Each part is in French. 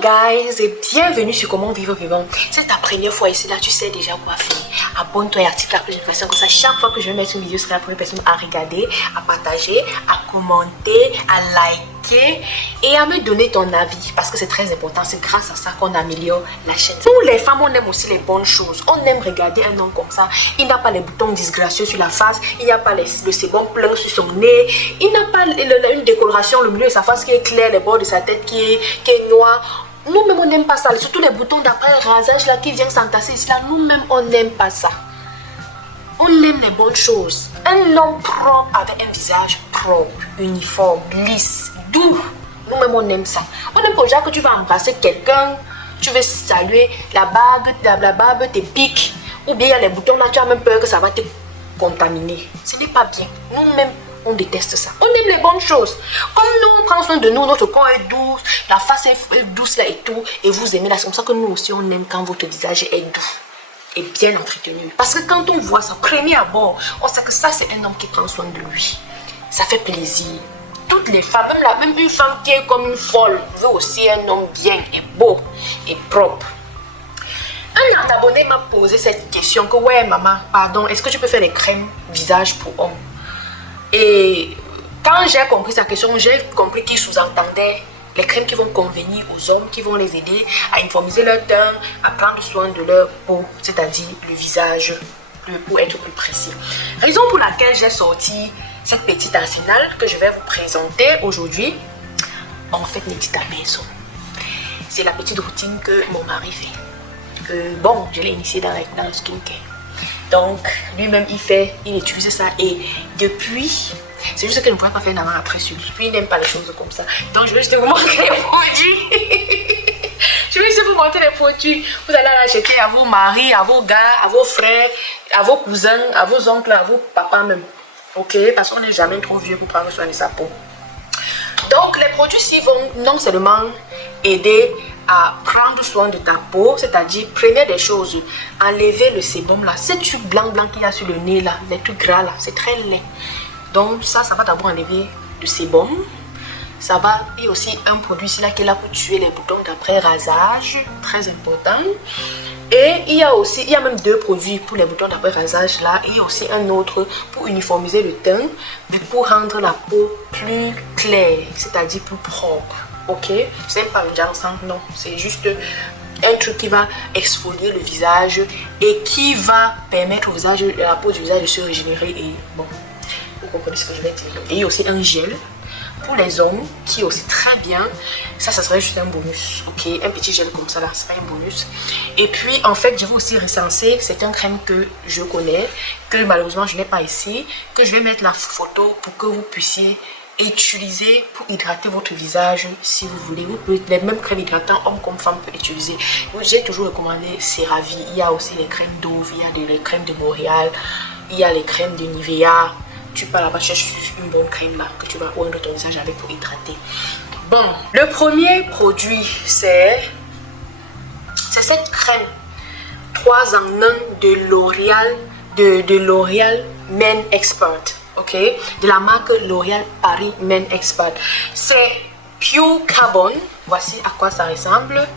guys et bienvenue sur Comment Vivre Vivant. C'est ta première fois ici, là tu sais déjà quoi faire. Abonne-toi et active la cloche de notification comme ça chaque fois que je vais mettre une vidéo, tu seras la première personne à regarder, à partager, à commenter, à liker et à me donner ton avis parce que c'est très important. C'est grâce à ça qu'on améliore la chaîne. Nous les femmes, on aime aussi les bonnes choses. On aime regarder un homme comme ça. Il n'a pas les boutons disgracieux sur la face, il n'y a pas le sébum plein sur son nez, il n'a pas une décoloration, le milieu de sa face qui est clair, les bords de sa tête qui est noir. Nous-mêmes, on n'aime pas ça. Surtout les boutons d'après rasage là qui viennent s'entasser ici là. Nous-mêmes, on n'aime pas ça. On aime les bonnes choses. Un homme propre avec un visage propre, uniforme, lisse, doux. Nous-mêmes, on aime ça. On aime pas déjà que tu vas embrasser quelqu'un, tu veux saluer, la barbe te pique. Ou bien il y a les boutons là, tu as même peur que ça va te contaminer. Ce n'est pas bien. Nous-mêmes, on déteste ça. On aime les bonnes choses. Comme nous, on prend soin de nous, notre corps est doux, la face est douce là et tout. Et vous aimez là. C'est comme ça que nous aussi, on aime quand votre visage est doux et bien entretenu. Parce que quand on voit ça, premier abord, on sait que ça, c'est un homme qui prend soin de lui. Ça fait plaisir. Toutes les femmes, même une femme qui est comme une folle, veut aussi un homme bien et beau et propre. Un abonné m'a posé cette question que, ouais, maman, pardon, est-ce que tu peux faire des crèmes visage pour hommes? Et quand j'ai compris sa question, j'ai compris qu'il sous-entendait les crèmes qui vont convenir aux hommes, qui vont les aider à uniformiser leur teint, à prendre soin de leur peau, c'est-à-dire le visage, pour être plus précis. Raison pour laquelle j'ai sorti cette petite arsenal que je vais vous présenter aujourd'hui, en fait, n'est pas à la maison. C'est la petite routine que mon mari fait. Bon, je l'ai initiée dans le skincare. Donc, lui-même, il utilise ça et depuis, c'est juste qu'il ne pourrait pas faire d'avant après sur lui. Puis, il n'aime pas les choses comme ça. Donc, je vais juste vous montrer les produits. Je vais juste vous montrer les produits. Vous allez l'acheter à vos maris, à vos gars, à vos frères, à vos cousins, à vos oncles, à vos papas même. Ok? Parce qu'on n'est jamais trop vieux pour prendre soin de sa peau. Donc, les produits-ci vont non seulement aider à prendre soin de ta peau, c'est-à-dire prenez des choses, enlevez le sébum là, ce truc blanc qu'il y a sur le nez là, les trucs gras là, c'est très laid. Donc ça va d'abord enlever le sébum. Ça va, il y a aussi un produit ici là qui est là pour tuer les boutons d'après rasage, très important. Et il y a même deux produits pour les boutons d'après rasage là, et il y a aussi un autre pour uniformiser le teint, mais pour rendre la peau plus claire, c'est-à-dire plus propre. Ok, c'est pas un ginseng, non, c'est juste un truc qui va exfolier le visage et qui va permettre au visage, à la peau du visage de se régénérer. Et bon, vous comprenez ce que je vais dire. Et il y a aussi un gel pour les hommes qui est aussi très bien. Ça serait juste un bonus. Ok, un petit gel comme ça là, c'est pas un bonus. Et puis en fait, je vais aussi recenser certaines crèmes que je connais, que malheureusement je n'ai pas ici, que je vais mettre la photo pour que vous puissiez utiliser pour hydrater votre visage si vous voulez. Vous pouvez, les mêmes crèmes hydratantes, homme comme femme peut utiliser. J'ai toujours recommandé CeraVe. Il y a aussi les crèmes Dove, il y a les crèmes de L'Oréal, il y a les crèmes de Nivea. Tu pars là-bas, chercher une bonne crème là que tu vas oindre ton visage avec pour hydrater. Bon, le premier produit c'est cette crème 3 en 1 de L'Oréal, de L'Oréal Men Expert. Ok, de la marque L'Oréal Paris Men Expert. C'est Pure Carbon. Voici à quoi ça ressemble.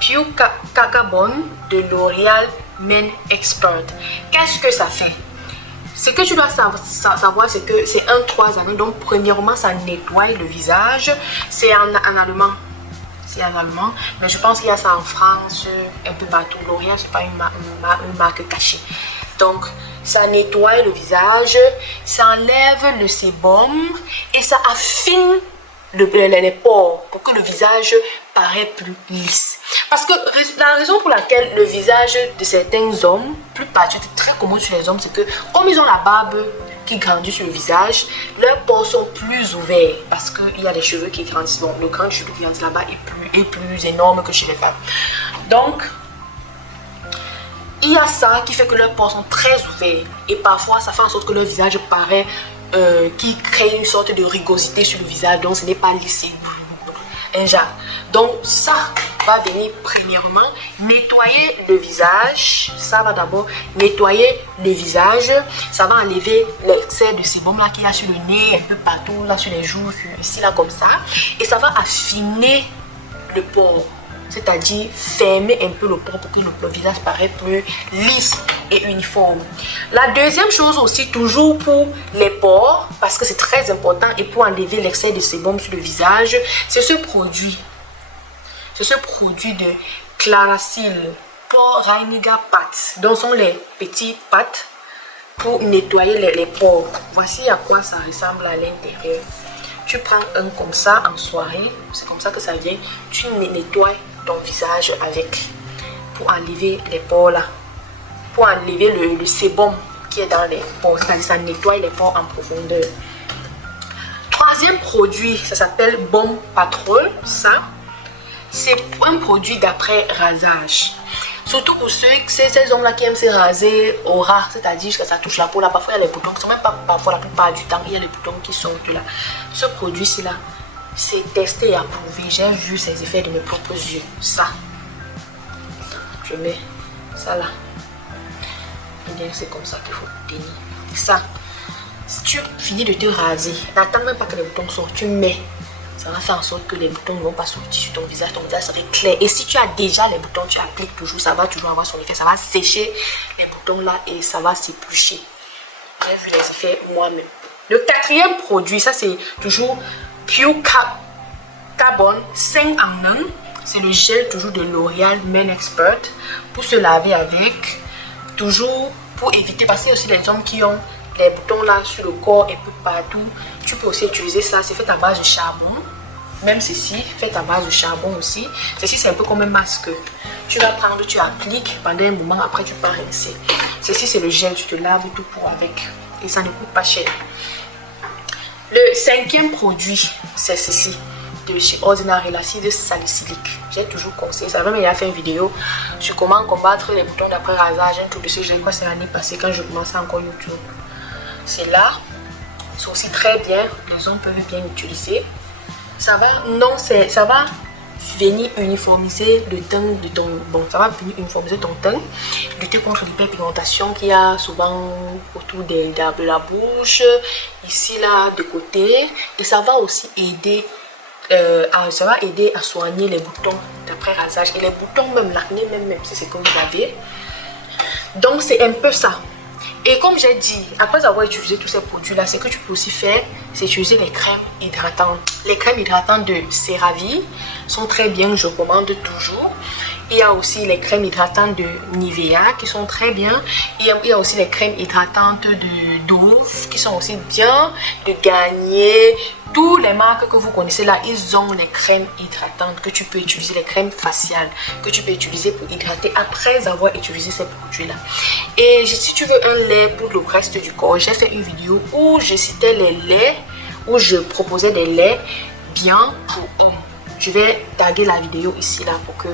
Pure Carbon de L'Oréal Men Expert. Qu'est-ce que ça fait? Ce que tu dois savoir, c'est que c'est un 3 en 1. Donc, premièrement, ça nettoie le visage. C'est en allemand. C'est en allemand. Mais je pense qu'il y a ça en France, un peu partout. L'Oréal, c'est pas une marque cachée. Donc, ça nettoie le visage, ça enlève le sébum et ça affine les pores pour que le visage paraît plus lisse. Parce que la raison pour laquelle le visage de certains hommes, plus particulièrement très commun sur les hommes, c'est que comme ils ont la barbe qui grandit sur le visage, leurs pores sont plus ouverts parce qu'il y a les cheveux qui grandissent. Bon, le grand cheveu qui grandit là-bas est plus énorme que chez les femmes. Donc, il y a ça qui fait que leurs pores sont très ouverts et parfois ça fait en sorte que leur visage paraît, qui crée une sorte de rugosité sur le visage, donc ce n'est pas lissé. Donc ça va venir premièrement nettoyer le visage. Ça va d'abord nettoyer le visage. Ça va enlever l'excès de sébum là qu'il y a sur le nez, un peu partout, là sur les joues, ici là comme ça. Et ça va affiner le pore. c'est-à-dire fermer un peu le port pour que le visage paraisse plus lisse et uniforme. La deuxième chose aussi, toujours pour les pores, parce que c'est très important et pour enlever l'excès de sébum sur le visage, c'est ce produit. C'est ce produit de Claracil Pore Reiniger Pads, dont sont les petits pattes pour nettoyer les pores. Voici à quoi ça ressemble à l'intérieur. Tu prends un comme ça en soirée, c'est comme ça que ça vient. Tu nettoies ton visage avec pour enlever les pores là, pour enlever le sébum qui est dans les pores, c'est-à-dire ça nettoie les pores en profondeur. Troisième produit, ça s'appelle Bomb Patrol. Ça, c'est un produit d'après rasage. Surtout pour ces hommes là qui aiment se raser au ras, c'est-à-dire que ça touche la peau là. Parfois il y a les boutons qui sont même pas, parfois la plupart du temps il y a les boutons qui sortent là. Ce produit ci là, c'est testé et approuvé. J'ai vu ses effets de mes propres yeux. Ça, je mets ça là. Et bien c'est comme ça qu'il faut tenir. Ça, si tu finis de te raser, n'attends même pas que les boutons sortent, tu mets. Ça va faire en sorte que les boutons ne vont pas sortir sur ton visage sera clair. Et si tu as déjà les boutons, tu appliques toujours, ça va toujours avoir son effet. Ça va sécher les boutons là et ça va s'éplucher. J'ai vu les effets moi-même. Le quatrième produit, ça c'est toujours Pure Carbon 5 en 1. C'est le gel toujours de L'Oréal Men Expert pour se laver avec. Toujours pour éviter, parce qu'il y a aussi les hommes qui ont les boutons là sur le corps et peu partout. Tu peux aussi utiliser ça, c'est fait à base de charbon. Même ceci, fait à base de charbon aussi. Ceci, c'est un peu comme un masque. Tu vas prendre, tu appliques pendant un moment, après tu peux rincer. Ceci, c'est le gel, tu te laves tout pour avec. Et ça ne coûte pas cher. Le cinquième produit, c'est ceci. De chez Ordinary, l'acide salicylique. J'ai toujours conseillé ça. Même il a fait une vidéo sur comment combattre les boutons d'après rasage. Un truc de ce genre, quoi, c'est l'année passée quand je commençais encore YouTube. C'est là. C'est aussi très bien. Les hommes peuvent bien l'utiliser. Ça va, non, ça va venir uniformiser le teint de ton... Bon, ça va venir uniformiser ton teint, lutter contre l'hyperpigmentation qu'il y a souvent autour de la bouche, ici, là, de côté. Et ça va aussi aider, ça va aider à soigner les boutons d'après rasage. Et les boutons, même l'acné, même si c'est comme vous avez. Donc, c'est un peu ça. Et comme j'ai dit, après avoir utilisé tous ces produits-là, ce que tu peux aussi faire, c'est utiliser les crèmes hydratantes. Les crèmes hydratantes de CeraVe sont très bien, je recommande toujours. Il y a aussi les crèmes hydratantes de Nivea qui sont très bien. Il y a aussi les crèmes hydratantes de Dove qui sont aussi bien, de Garnier. Tous les marques que vous connaissez là, ils ont les crèmes hydratantes que tu peux utiliser, les crèmes faciales que tu peux utiliser pour hydrater après avoir utilisé ces produits là. Et si tu veux un lait pour le reste du corps, j'ai fait une vidéo où je citais les laits, où je proposais des laits bien pour hommes. Je vais taguer la vidéo ici là pour que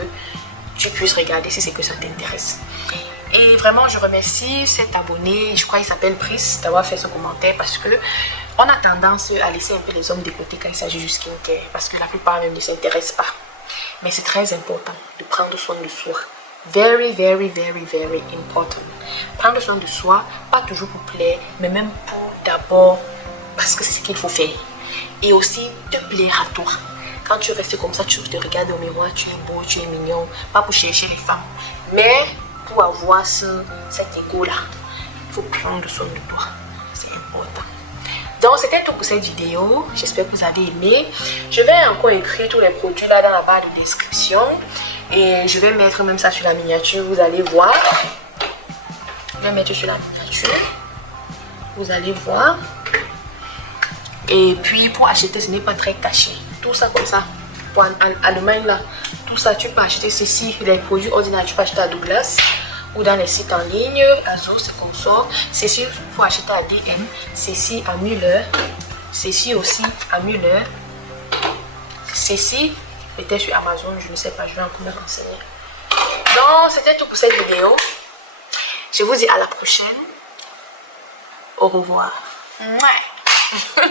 tu puisses regarder si c'est que ça t'intéresse. Et vraiment, je remercie cet abonné, je crois qu'il s'appelle Brice, d'avoir fait ce commentaire parce que on a tendance à laisser un peu les hommes de côté quand il s'agit du skincare parce que la plupart même ne s'intéressent pas. Mais c'est très important de prendre soin de soi. Very, very, very, very important. Prendre soin de soi, pas toujours pour plaire, mais même pour d'abord parce que c'est ce qu'il faut faire. Et aussi te plaire à toi. Quand tu restes comme ça, tu te regardes au miroir, tu es beau, tu es mignon. Pas pour chercher les femmes, mais pour avoir cet ego-là. Il faut prendre soin de toi. C'est important. Donc, c'était tout pour cette vidéo. J'espère que vous avez aimé. Je vais encore écrire tous les produits là dans la barre de description. Et je vais mettre même ça sur la miniature. Vous allez voir. Je vais mettre sur la miniature. Vous allez voir. Et puis, pour acheter, ce n'est pas très caché. Tout ça comme ça. Pour en Allemagne là. Tout ça, tu peux acheter ceci. Les produits ordinaires, tu peux acheter à Douglas. Ou dans les sites en ligne, Azos, c'est comme ça. Ceci, il faut acheter à DM. Ceci à Müller. Ceci aussi à Müller. Ceci, peut-être sur Amazon, je ne sais pas, je vais encore me renseigner. Donc, c'était tout pour cette vidéo. Je vous dis à la prochaine. Au revoir. Mouais.